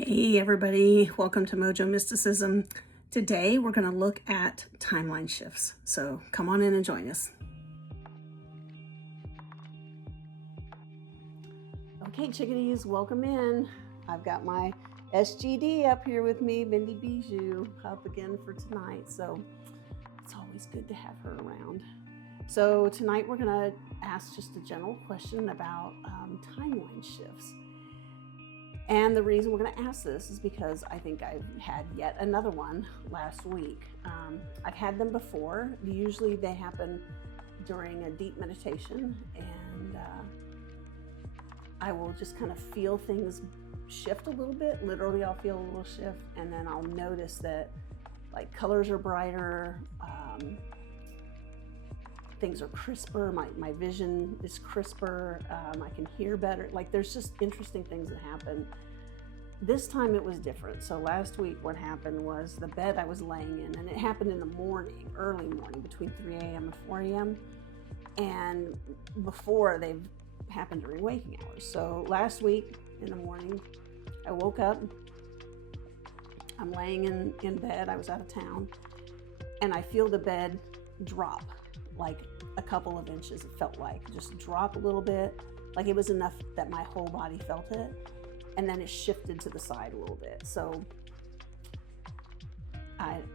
Hey everybody, welcome to Mojo Mysticism. Today we're going to look at timeline shifts. So come on in and join us. Okay, chickadees, welcome in. I've got my SGD up here with me, Mindy Bijou, up again for tonight. So it's always good to have her around. So tonight we're going to ask just a general question about timeline shifts. And the reason we're going to ask this is because I think I've had yet another one last week. I've had them before. Usually they happen during a deep meditation, and I will just kind of feel things shift a little bit. Literally, I'll feel a little shift, and then I'll notice that like colors are brighter, things are crisper, my vision is crisper, I can hear better. Like there's just interesting things that happen. This time it was different. So last week what happened was the bed I was laying in, and it happened in the morning, early morning, between 3 a.m. and 4 a.m. And before they've happened during waking hours. So last week in the morning, I woke up, I'm laying in bed, I was out of town, and I feel the bed drop like a couple of inches. It felt like just drop a little bit, like it was enough that my whole body felt it, and then it shifted to the side a little bit. So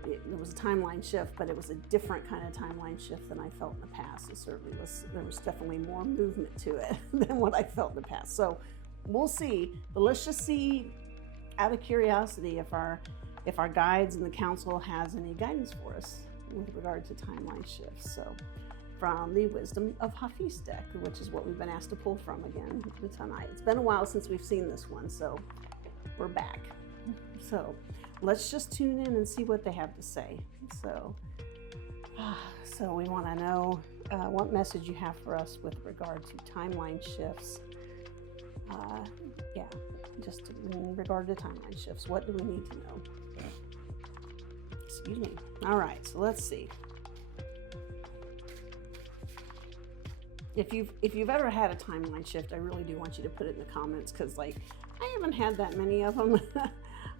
it was a timeline shift, but it was a different kind of timeline shift than I felt in the past. It certainly was. There was definitely more movement to it than what I felt in the past. So we'll see, but let's just see out of curiosity if our guides and the council has any guidance for us with regard to timeline shifts. So from the Wisdom of Hafiz deck, which is what we've been asked to pull from again tonight. It's been a while since we've seen this one, so we're back. So let's just tune in and see what they have to say. So we want to know what message you have for us with regard to timeline shifts. Just in regard to timeline shifts, what do we need to know? Excuse me. All right, so let's see. If you've ever had a timeline shift, I really do want you to put it in the comments, because like I haven't had that many of them.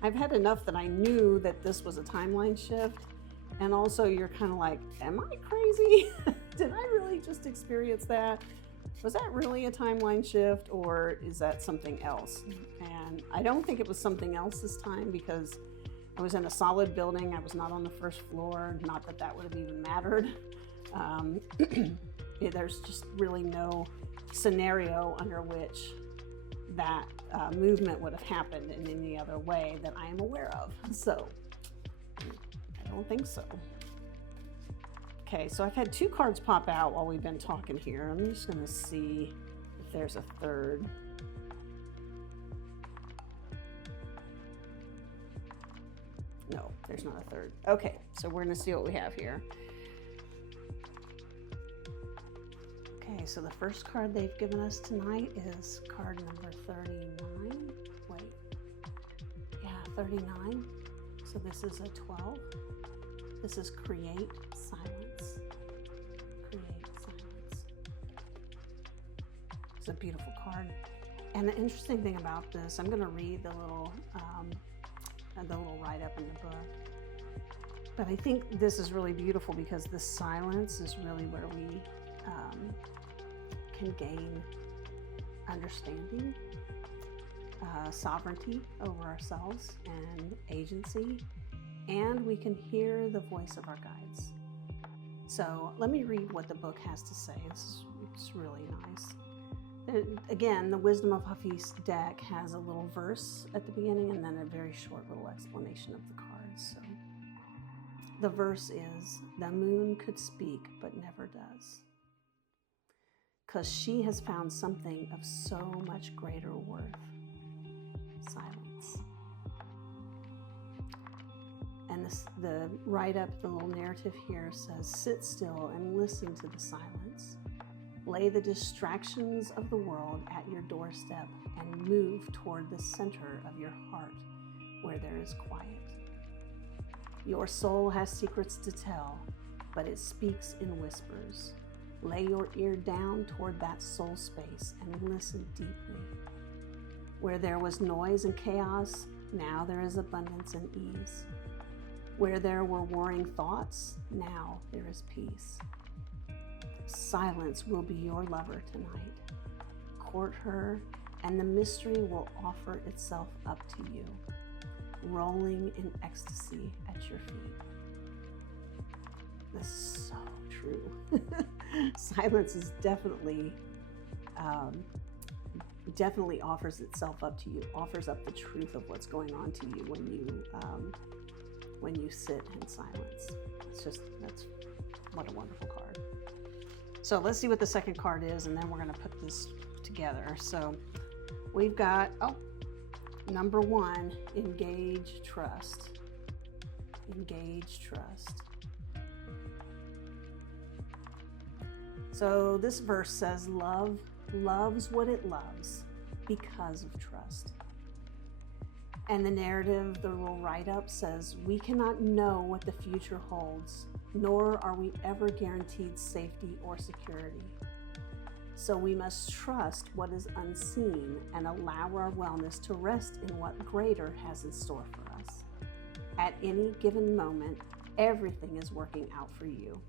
I've had enough that I knew that this was a timeline shift, and also you're kind of like, am I crazy? Did I really just experience that? Was that really a timeline shift, or is that something else? And I don't think it was something else this time, because I was in a solid building. I was not on the first floor. Not that that would have even mattered. There's just really no scenario under which that movement would have happened in any other way that I am aware of. So I don't think so. Okay, so I've had two cards pop out while we've been talking here. I'm just going to see if there's a third. No, there's not a third. Okay, so we're going to see what we have here. Okay, so the first card they've given us tonight is card number 39. Wait. Yeah, 39. So this is a 12. This is create silence. Create silence. It's a beautiful card. And the interesting thing about this, I'm going to read the little write-up in the book. But I think this is really beautiful because the silence is really where we can gain understanding, sovereignty over ourselves, and agency, and we can hear the voice of our guides. So let me read what the book has to say. It's really nice. Again, the Wisdom of Hafiz deck has a little verse at the beginning and then a very short little explanation of the cards. So the verse is, the moon could speak but never does, because she has found something of so much greater worth, silence. And the write-up, the little narrative here says, sit still and listen to the silence. Lay the distractions of the world at your doorstep and move toward the center of your heart where there is quiet. Your soul has secrets to tell, but it speaks in whispers. Lay your ear down toward that soul space and listen deeply. Where there was noise and chaos, now there is abundance and ease. Where there were warring thoughts, now there is peace. Silence will be your lover tonight. Court her, and the mystery will offer itself up to you, rolling in ecstasy at your feet. This is so true. Silence is definitely offers itself up to you, offers up the truth of what's going on to you when you sit in silence. That's what a wonderful card. So let's see what the second card is, and then we're going to put this together. So we've got, number 1, engage, trust. Engage, trust. So this verse says, love loves what it loves because of trust. And the narrative, the little write-up says, we cannot know what the future holds, nor are we ever guaranteed safety or security. So we must trust what is unseen and allow our wellness to rest in what greater has in store for us. At any given moment, everything is working out for you.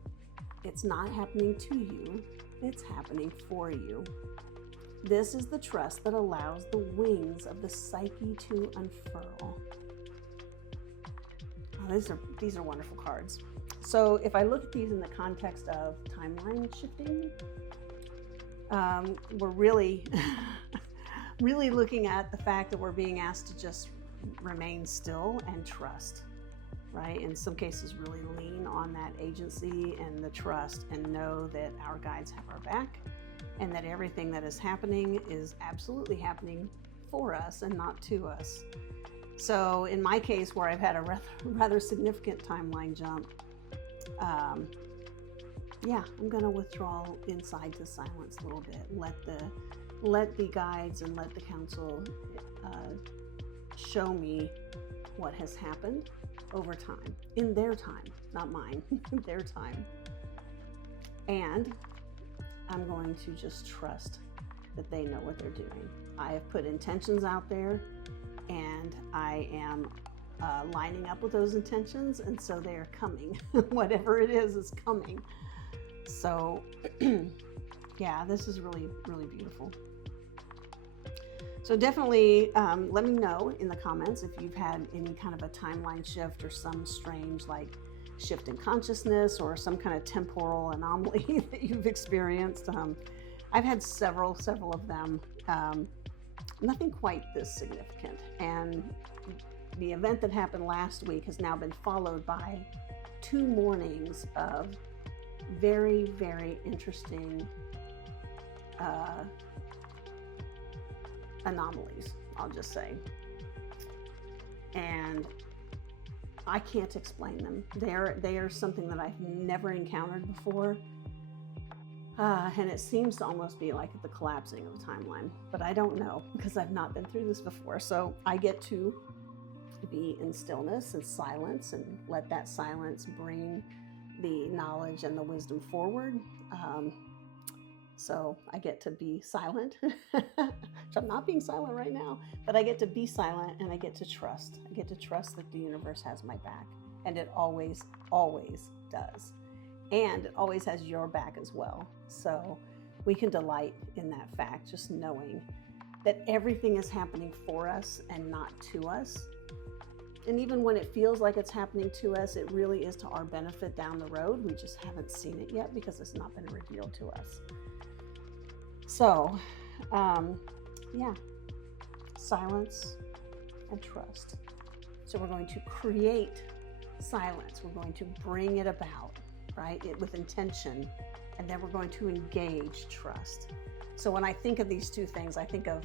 It's not happening to you, it's happening for you. This is the trust that allows the wings of the psyche to unfurl. Oh, these are wonderful cards. So if I look at these in the context of timeline shifting, we're really, really looking at the fact that we're being asked to just remain still and trust, right? In some cases, really lean on that agency and the trust and know that our guides have our back and that everything that is happening is absolutely happening for us and not to us. So in my case, where I've had a rather significant timeline jump, I'm going to withdraw inside to silence a little bit. Let the guides and let the council show me what has happened over time, in their time, not mine, their time. And I'm going to just trust that they know what they're doing. I have put intentions out there, and I am lining up with those intentions, and so they are coming. Whatever it is coming. So, yeah, this is really, really beautiful. So definitely let me know in the comments if you've had any kind of a timeline shift or some strange shift in consciousness or some kind of temporal anomaly that you've experienced. I've had several of them. Nothing quite this significant. And the event that happened last week has now been followed by 2 mornings of very, very interesting anomalies, I'll just say. And I can't explain them. They are something that I've never encountered before. And it seems to almost be like the collapsing of a timeline, but I don't know because I've not been through this before. So I get to be in stillness and silence and let that silence bring the knowledge and the wisdom forward. So I get to be silent. I'm not being silent right now, but I get to be silent and I get to trust. I get to trust that the universe has my back, and it always, always does. And it always has your back as well. So we can delight in that fact, just knowing that everything is happening for us and not to us. And even when it feels like it's happening to us, it really is to our benefit down the road. We just haven't seen it yet because it's not been revealed to us. So, silence and trust. So we're going to create silence. We're going to bring it about, right? With intention. And then we're going to engage trust. So when I think of these 2 things, I think of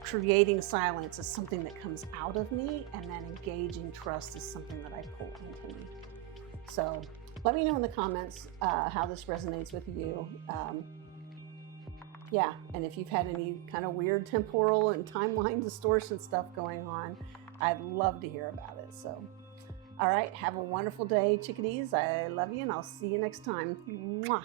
creating silence as something that comes out of me, and then engaging trust is something that I pull into me. So let me know in the comments how this resonates with you. And if you've had any kind of weird temporal and timeline distortion stuff going on, I'd love to hear about it. So, all right, have a wonderful day, chickadees. I love you, and I'll see you next time. Mwah.